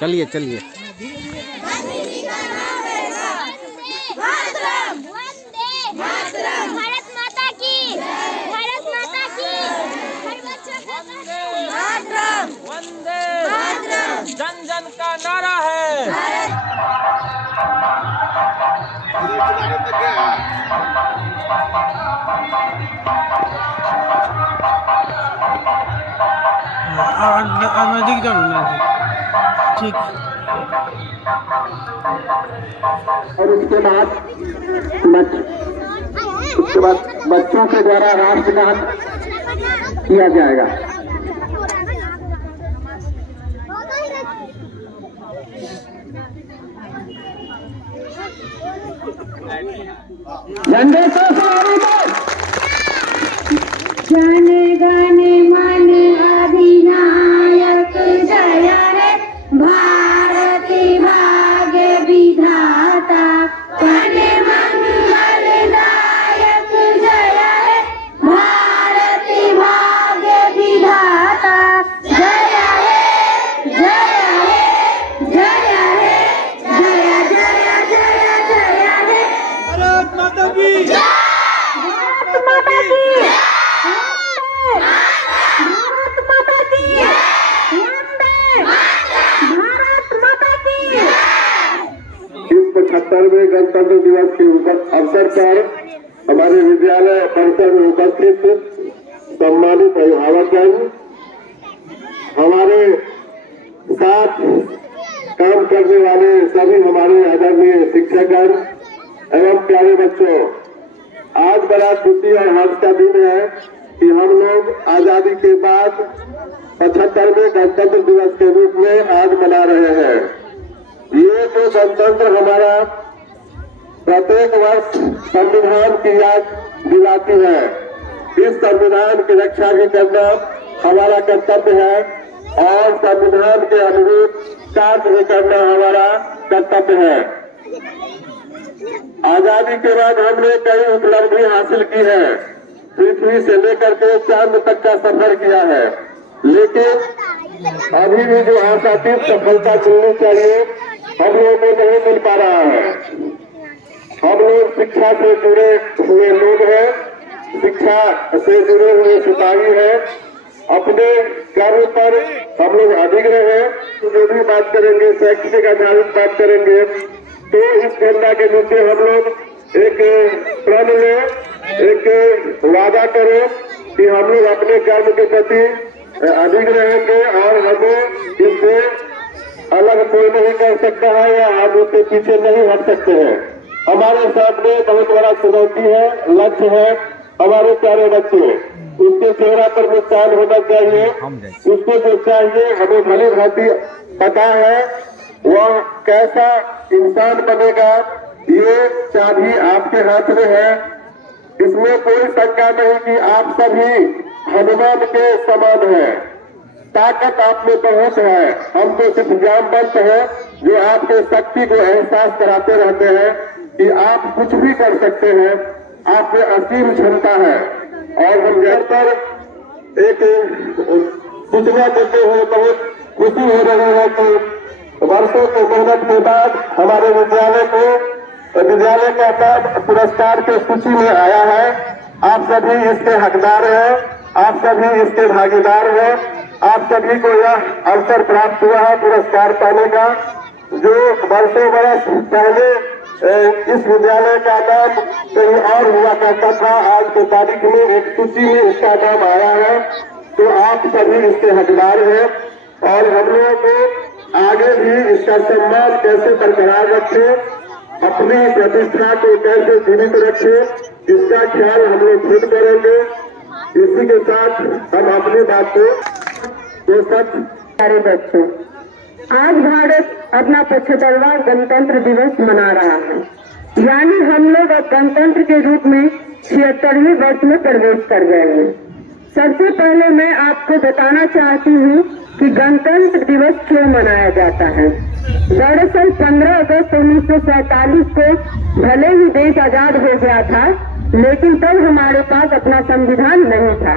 चलिए चलिए। भारत माता की, भारत माता की, वंदे जन जन का नारा है। नजदीक जाओ ठीक। और उसके बाद बच्चों के द्वारा राष्ट्रगान किया जाएगा। झंडे को जाने गाने मन अधिनायक जय रे भारती भाग्य विधाता, वने मंगलदायक जय रे भारती भाग्य विधाता, जय हे जय हे जय हे जय जय जय जय हे भारत माता की जय। भारत माता की इस 75वें गणतंत्र दिवस के अवसर पर हमारे विद्यालय परिसर में उपस्थित सम्मानित अभिभावकगण, हमारे साथ काम करने वाले सभी हमारे आदरणीय शिक्षकगण एवं प्यारे बच्चों, आज बड़ा खुशी और हर्ष का दिन है कि हम लोग आजादी के बाद 75वें गणतंत्र दिवस के रूप में आज मना रहे हैं। ये जो गणतंत्र हमारा प्रत्येक वर्ष संविधान की याद दिलाती है, इस संविधान की रक्षा भी करना हमारा कर्तव्य है और संविधान के अनुरूप कार्य भी करना हमारा कर्तव्य है। आजादी के बाद हमने कई उपलब्धि हासिल की है, पृथ्वी से लेकर के चांद तक का सफर किया है, लेकिन अभी भी जो आशातीत सफलता मिलनी चाहिए हम लोगों को नहीं मिल पा रहा है। हम लोग शिक्षा से जुड़े हुए लोग हैं, शिक्षा से जुड़े हुए सिपाही हैं, अपने कार्य पर हम लोग अडिग हैं। जो भी बात करेंगे शैक्षिक आधारित बात करेंगे, तो इस झंडा के नीचे हम लोग एक प्रण लें, एक वादा करें कि हम लोग अपने कर्म के प्रति अडिग रहेंगे और हमें इससे अलग कोई नहीं कर सकता है या हम उससे पीछे नहीं हट सकते हैं। हमारे सामने बहुत बड़ा चुनौती है, लक्ष्य है हमारे प्यारे बच्चे, उसके चेहरा पर मुस्कान होना चाहिए, उसको जो चाहिए हमें भली भांति पता है वह कैसा इंसान बनेगा, ये चाबी आपके हाथ में है। इसमें कोई शंका नहीं कि आप सभी हनुमान के समान हैं, ताकत आप में बहुत है। हम तो सिर्फ ज्ञानवंत हैं जो आपके शक्ति को एहसास कराते रहते हैं कि आप कुछ भी कर सकते हैं, आप में असीम क्षमता है। और हम घर पर एक सूचना देते हुए बहुत खुशी हो रही है कि वर्षों की मेहनत के बाद हमारे विद्यालय का नाम पुरस्कार के सूची में आया है। आप सभी इसके हकदार हैं, आप सभी इसके भागीदार हैं। आप सभी को यह अवसर प्राप्त हुआ है पुरस्कार पाने का। जो वर्षों बरस पहले इस विद्यालय का नाम कहीं और हुआ करता था, आज की तारीख में एक सूची में इसका नाम आया है, तो आप सभी इसके हकदार हैं। और हम लोगों को आगे भी इसका सम्मान कैसे बरकरार रखे, अपनी प्रतिष्ठा को कैसे जीवित रखे, इसका ख्याल हम लोग खुद करेंगे। इसी के साथ हम अपनी बात को प्यारे बच्चों, आज भारत अपना 75वां गणतंत्र दिवस मना रहा है, यानी हम लोग अब गणतंत्र के रूप में 76वें वर्ष में प्रवेश कर गए हैं। सबसे पहले मैं आपको बताना चाहती हूँ कि गणतंत्र दिवस क्यों मनाया जाता है। दरअसल 15 अगस्त 1947 को भले ही देश आजाद हो गया था, लेकिन तब हमारे पास अपना संविधान नहीं था।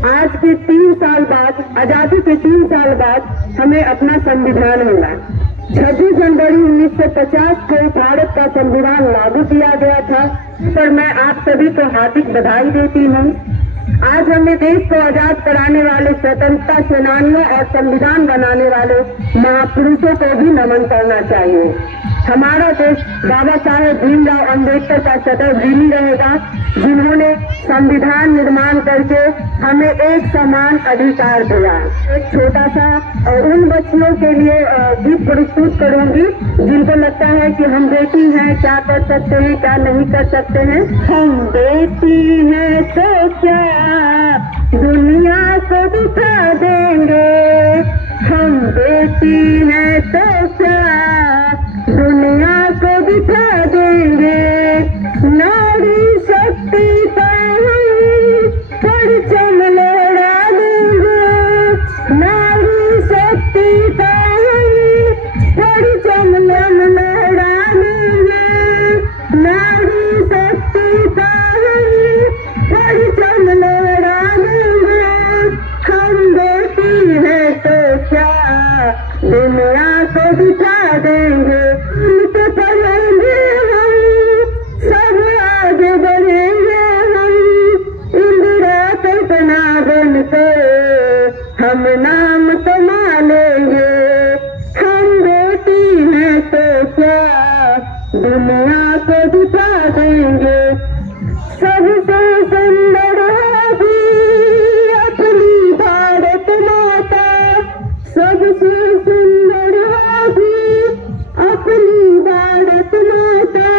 आज के 3 साल बाद, आजादी के 3 साल बाद हमें अपना संविधान मिला। 26 जनवरी 1950 को भारत का संविधान लागू किया गया था। पर मैं आप सभी को हार्दिक बधाई देती हूँ। आज हमें देश को आजाद कराने वाले स्वतंत्रता सेनानियों और संविधान बनाने वाले महापुरुषों को भी नमन करना चाहिए। हमारा देश बाबा साहेब भीमराव अम्बेडकर का सदैव ऋणी रहेगा, जिन्होंने संविधान निर्माण करके हमें एक समान अधिकार दिया। एक छोटा सा उन बच्चियों के लिए गीत प्रस्तुत करूंगी जिनको लगता है कि हम बेटी हैं, क्या कर सकते हैं, क्या नहीं कर सकते हैं। हम बेटी हैं तो क्या दुनिया को दिखा देंगे, हम बेटी हैं तो क्या दुनिया को दिखा देंगे। नारी शक्ति का परचम लहरा देंगे, नारी शक्ति का परचम लहरा देंगे, नारी शक्ति का परचम लहरा देंगे। हम बेटी हैं तो क्या दुनिया को दिखा देंगे। उनके पढ़ेंगे हम, सब आगे बढ़ेंगे हम, इंदिरा कल्पना बनकर हम नाम कमा लेंगे। हम बेटी हैं तो क्या दुनिया को दिखा देंगे। सबसे सुंदर होगी अपनी भारत माता, सबसे सुंदर होगी अपनी भारत माता।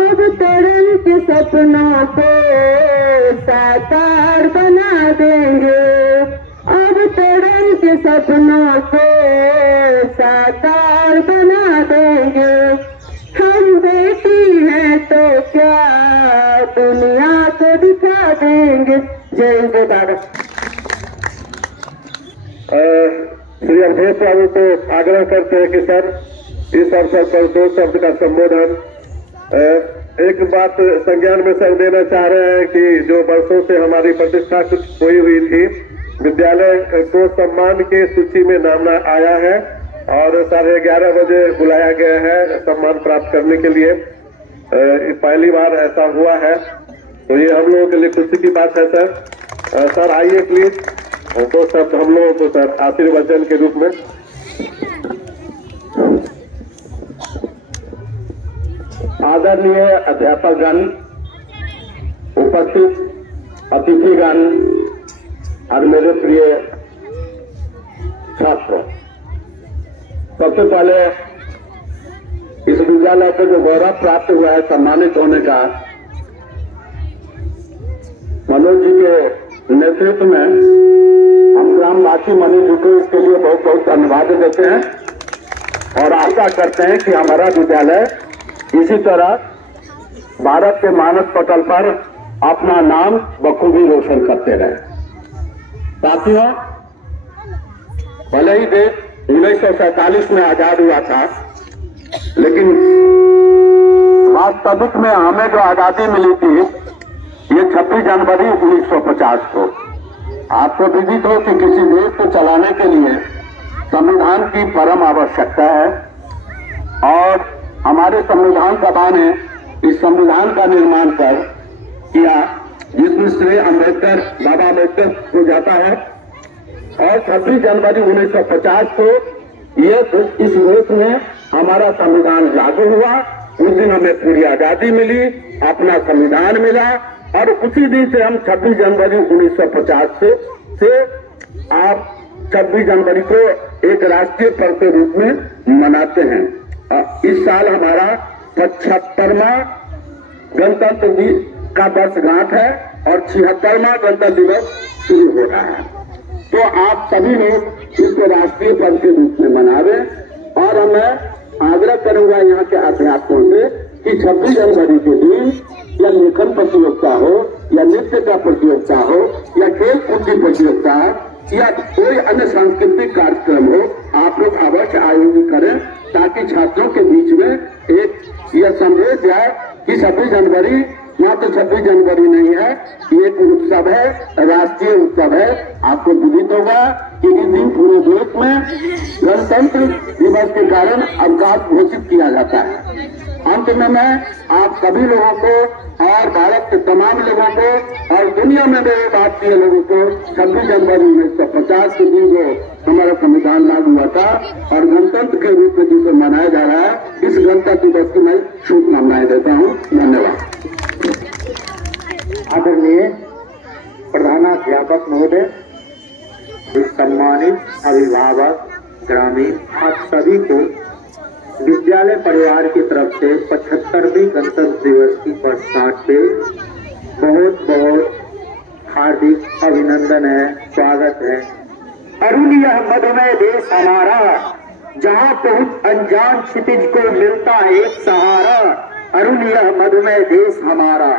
अब तरन के सपनों को साकार बना देंगे, अब तरन के सपनों को साकार बना देंगे। हम बेटी हैं तो क्या दुनिया को दिखा देंगे। जय हिंद भारत। श्री अवधेश बाबू को आग्रह करते हैं कि सर इस अवसर पर 2 शब्द का संबोधन। एक बात संज्ञान में सर देना चाह रहे हैं कि जो वर्षों से हमारी प्रतिष्ठा कुछ खोई हुई थी, विद्यालय को सम्मान के सूची में नाम आया है और 11:30 बजे बुलाया गया है सम्मान प्राप्त करने के लिए। पहली बार ऐसा हुआ है, तो ये हम लोगों के लिए खुशी की बात है सर। सर आइए प्लीज, 2 शब्द हम लोगों को सर आशीर्वचन के रूप में। आदरणीय अध्यापकगण, उपस्थित अतिथिगण और मेरे प्रिय छात्र, सबसे पहले इस विद्यालय को जो गौरव प्राप्त हुआ है सम्मानित होने का, मनोज जी के नेतृत्व में हम ग्रामवासी मनोज जी को इसके लिए बहुत बहुत धन्यवाद देते हैं और आशा करते हैं कि हमारा विद्यालय इसी तरह भारत के मानस पटल पर अपना नाम बखूबी रोशन करते रहे। साथियों, भले ही देश 1947 में आजाद हुआ था, लेकिन वास्तविक में हमें जो आजादी मिली थी ये 26 जनवरी 1950 को। आपको विदित हो कि किसी देश को चलाने के लिए संविधान की परम आवश्यकता है और हमारे संविधान सभा ने इस संविधान का निर्माण किया, जिसमें श्रेय अम्बेडकर, बाबा अम्बेडकर को जाता है। और 26 जनवरी 1950 को इस देश में हमारा संविधान लागू हुआ। उस दिन हमें पूरी आजादी मिली, अपना संविधान मिला और उसी दिन से हम 26 जनवरी 1950 से आप 26 जनवरी को एक राष्ट्रीय पर्व के रूप में मनाते हैं। इस साल हमारा 75वां गणतंत्र दिवस का वर्षगांठ है और 76वां गणतंत्र दिवस शुरू हो रहा है। तो आप सभी लोग इसको राष्ट्रीय पर्व के रूप में मनावे और मैं आग्रह करूंगा यहाँ के अध्यापकों से कि 26 जनवरी के दिन या लेखन प्रतियोगिता हो या नृत्य का प्रतियोगिता हो या खेल कूद की प्रतियोगिता या कोई अन्य सांस्कृतिक कार्यक्रम हो, आप लोग अवश्य आयोजित करें ताकि छात्रों के बीच में एक यह संदेश जाए कि 26 जनवरी यहाँ तो 26 जनवरी नहीं है, ये एक उत्सव है, राष्ट्रीय उत्सव है। आपको विदित होगा कि इस दिन पूरे देश में गणतंत्र दिवस के कारण अवकाश घोषित किया जाता है। अंत में मैं आप सभी लोगों को और भारत के तमाम लोगों को और दुनिया में मेरे भारतीय लोगों को 26 जनवरी 1950 के दिन जो हमारा संविधान लागू हुआ था और गणतंत्र के रूप में जिसे मनाया जा रहा है, इस गणतंत्र दिवस की मैं शुभकामनाएं देता हूँ। धन्यवाद। आदरणीय प्रधानाध्यापक महोदय, सम्मानित अभिभावक, ग्रामीण, आप सभी को विद्यालय परिवार की तरफ से 75वीं गणतंत्र दिवस की वर्षगांठ पे बहुत बहुत हार्दिक अभिनंदन है, स्वागत है। अरुण यह मधुमेह देश हमारा, जहाँ पहुँच अनजान क्षितिज को मिलता है एक सहारा। अरुण यह मधुमेह देश हमारा,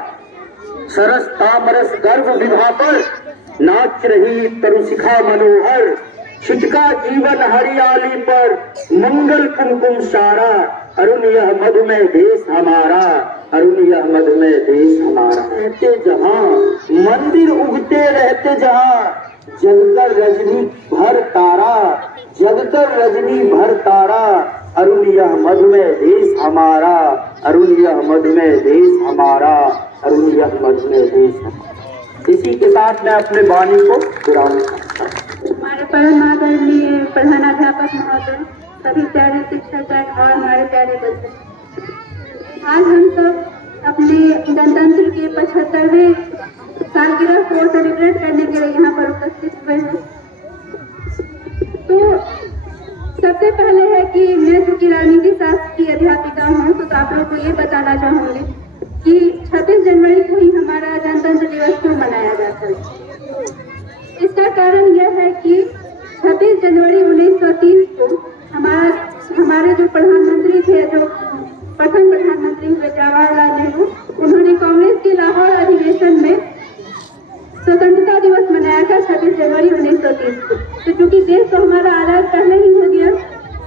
सरस तामरस गर्भ विभा पर नाच रही तरुशिखा मनोहर। छिटका जीवन हरियाली पर मंगल कुमकुम सारा। अरुण यह मधुमेह देश हमारा, अरुण यह मधुमेह देश हमारा। रहते जहाँ मंदिर उगते रहते जहाँ, जगकर रजनी भर तारा, जगकर रजनी भर तारा। अरुण यह मधुमेह देश हमारा, अरुण यह मधुमेह देश हमारा, अरुण यह मधुमेह देश हमारा। इसी के साथ मैं अपने वाणी को विराम करता हूं। हमारे परम आदरणीय प्रधानाध्यापक महोदय, सभी प्यारे शिक्षक और हमारे प्यारे बच्चे, आज हम सब अपने गणतंत्र के 75वें सालगिरह को सेलिब्रेट करने के लिए यहाँ पर उपस्थित हुए हैं। तो सबसे पहले है कि मैं चूंकि राजनीति शास्त्र की अध्यापिका हूँ, तो आप लोग को ये बताना चाहूंगी कि 26 जनवरी को ही हमारा गणतंत्र दिवस क्यों मनाया जाता है। इसका कारण यह है कि 26 जनवरी 1930 को हमारे जो प्रधानमंत्री थे, जो प्रथम प्रधानमंत्री हुए जवाहरलाल नेहरू, उन्होंने कांग्रेस के लाहौर अधिवेशन में स्वतंत्रता दिवस मनाया था 26 जनवरी 1930 को। तो चूंकि देश तो हमारा आजाद पहले ही हो गया,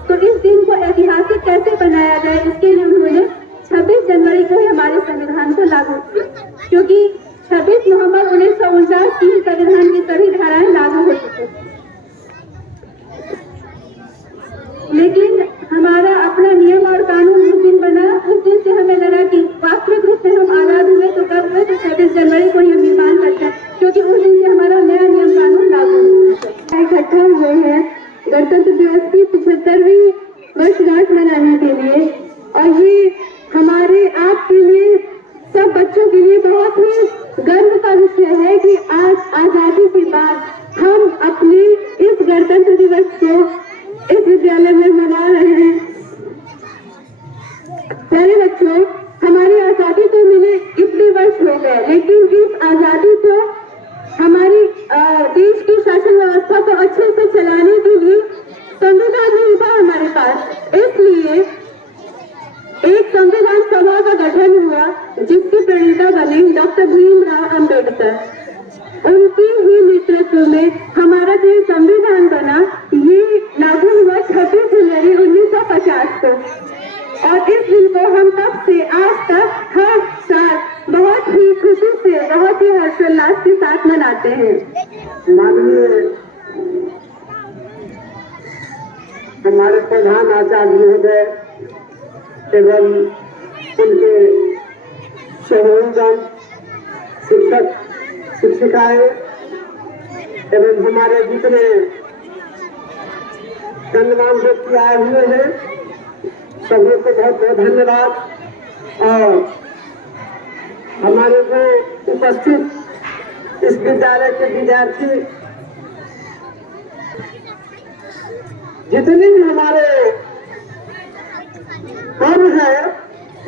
तो इस दिन को ऐतिहासिक कैसे बनाया जाए, इसके लिए उन्होंने 26 जनवरी को ही हमारे संविधान को लागू किया। क्योंकि 26 नवंबर 1949 की संविधान की सभी धाराएं लागू हो चुकी थी, लेकिन हमारा अपना नियम और कानून उस दिन बना। उस दिन से हमें लगा कि वास्तविक रूप में हम आजाद हुए तो कब हुए, तो 26 जनवरी को ही हम ये मान सकते हैं, क्योंकि उस दिन से हमारा नया नियम कानून लागू हुआ। इकट्ठा हुए हैं गणतंत्र दिवस की 75वीं वर्षगांठ मनाने के लिए, और ये हमारे आपके लिए, सब बच्चों के लिए बहुत ही गर्व का विषय है कि आज आजादी के बाद हम अपने इस गणतंत्र दिवस को इस विद्यालय में मना रहे हैं। प्यारे बच्चों, हमारी आजादी को मिले इतने वर्ष हो गए, लेकिन इस आजादी को, हमारी देश की शासन व्यवस्था को अच्छे से चलाने के लिए संविधान नहीं था हमारे पास। इसलिए एक संविधान सभा का गठन हुआ, जिसकी प्रणेता बने डॉक्टर भीमराव अंबेडकर। उनकी ही नेतृत्व में हमारा जो संविधान बना, ये लागू हुआ 26 जनवरी 1950 को। और इस दिन को हम तब से आज तक हर साल बहुत ही खुशी से, बहुत ही हर्षोल्लास के साथ मनाते हैं। माननीय हमारे प्रधान आचार्य महोदय एवं उनके सहयोगीगण, शिक्षक शिक्षिकाएं एवं हमारे जितने गणमान्य व्यक्ति आए हुए हैं, सभी को बहुत बहुत धन्यवाद। और हमारे जो उपस्थित इस विद्यालय के विद्यार्थी, जितने भी हमारे पर्व है,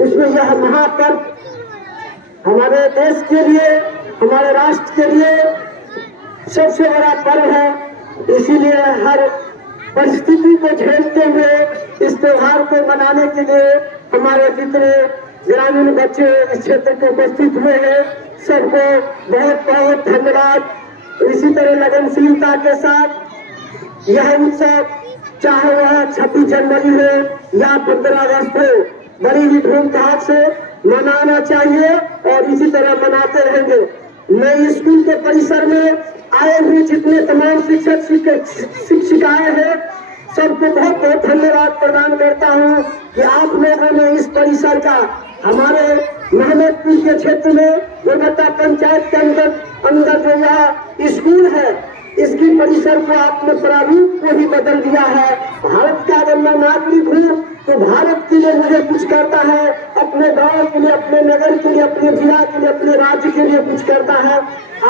उसमें यह महापर्व हमारे देश के लिए, हमारे राष्ट्र के लिए सबसे बड़ा पर्व है। इसीलिए हर परिस्थिति को झेलते हुए इस त्योहार को मनाने के लिए हमारे जितने ग्रामीण बच्चे इस क्षेत्र के उपस्थित हुए हैं, सबको बहुत बहुत धन्यवाद। इसी तरह लगनशीलता के साथ यह उत्सव, चाहे वह 26 जनवरी हो या 15 अगस्त हो, बड़ी ही धूमधाम से मनाना चाहिए और इसी तरह मनाते रहेंगे। मैं स्कूल के परिसर में आए हुए जितने तमाम शिक्षिकाएं हैं सबको बहुत बहुत धन्यवाद प्रदान करता हूं कि आप लोगों ने इस परिसर का हमारे महमदपुर के क्षेत्र में गोलगट्टा पंचायत के अंदर जो यह स्कूल है इसकी परिसर को आपने प्रारूप को ही बदल दिया है। भारत का अगर मैं नागरिक हूँ तो भारत के लिए मुझे कुछ करता है, अपने गांव के लिए, अपने नगर के लिए, अपने जिला के लिए, अपने राज्य के लिए कुछ करता है।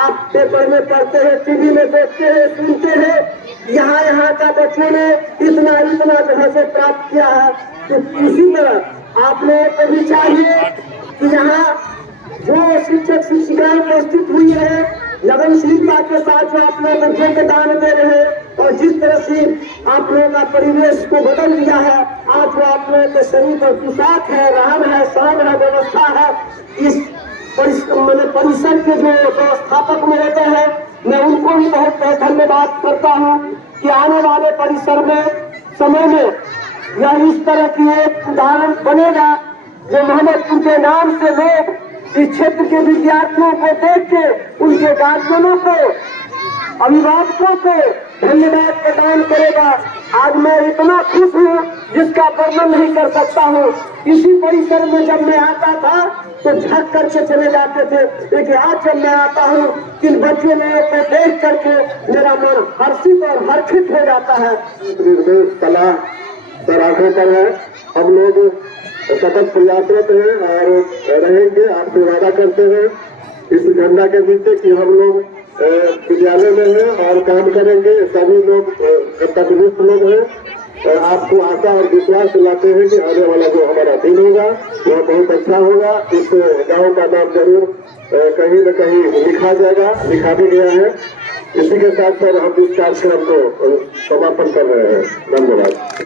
आप पेपर में पढ़ते हैं, टीवी में देखते हैं, सुनते हैं, यहाँ का बच्चों ने इतना जो है से प्राप्त किया है। तो इसी तरह आप लोगों को भी चाहिए कि यहाँ जो शिक्षक शिक्षिकाएं उपस्थित हुई है लगनशीलता के साथ जो आप लोग बच्चों को दान दे रहे हैं और जिस तरह से आप लोगों का परिवेश को बदल दिया है, आज जो आप लोगों के शरीर पर पोशाक है, रहन है, सहन है, व्यवस्था है, इस परिसर के जो व्यवस्थापक में रहते हैं मैं उनको भी बहुत बहुत धन्यवाद करता हूँ कि आने वाले परिसर में समय में यह इस तरह की एक उदाहरण बनेगा जो महमदपुर के नाम से लोग इस क्षेत्र के विद्यार्थियों को देख के उनके गार्जियनों को, अभिभावकों को धन्यवाद प्रदान करेगा। आज मैं इतना खुश हूँ जिसका वर्णन नहीं कर सकता हूँ। इसी परिसर में जब मैं आता था तो झक करके चले जाते थे, लेकिन आज जब मैं आता हूँ इन बच्चों को देख करके मेरा मन हर्षित और हर्षित हो जाता है। निर्देश कला सराहना पर है, हम लोग सतत प्रयासरत हैं और रहेंगे। आपसे वादा करते हैं इस झंडा के नीचे कि हम लोग विद्यालय में हैं और काम करेंगे। सभी लोग कर्तव्यनिष्ठ लोग हैं। आपको आशा और विश्वास दिलाते हैं कि आने वाला जो हमारा दिन होगा वह बहुत अच्छा होगा। इस गांव का नाम जरूर कहीं न कहीं लिखा जाएगा, लिखा भी गया है। इसी के साथ साथ हम इस कार्यक्रम को समापन कर रहे हैं। धन्यवाद।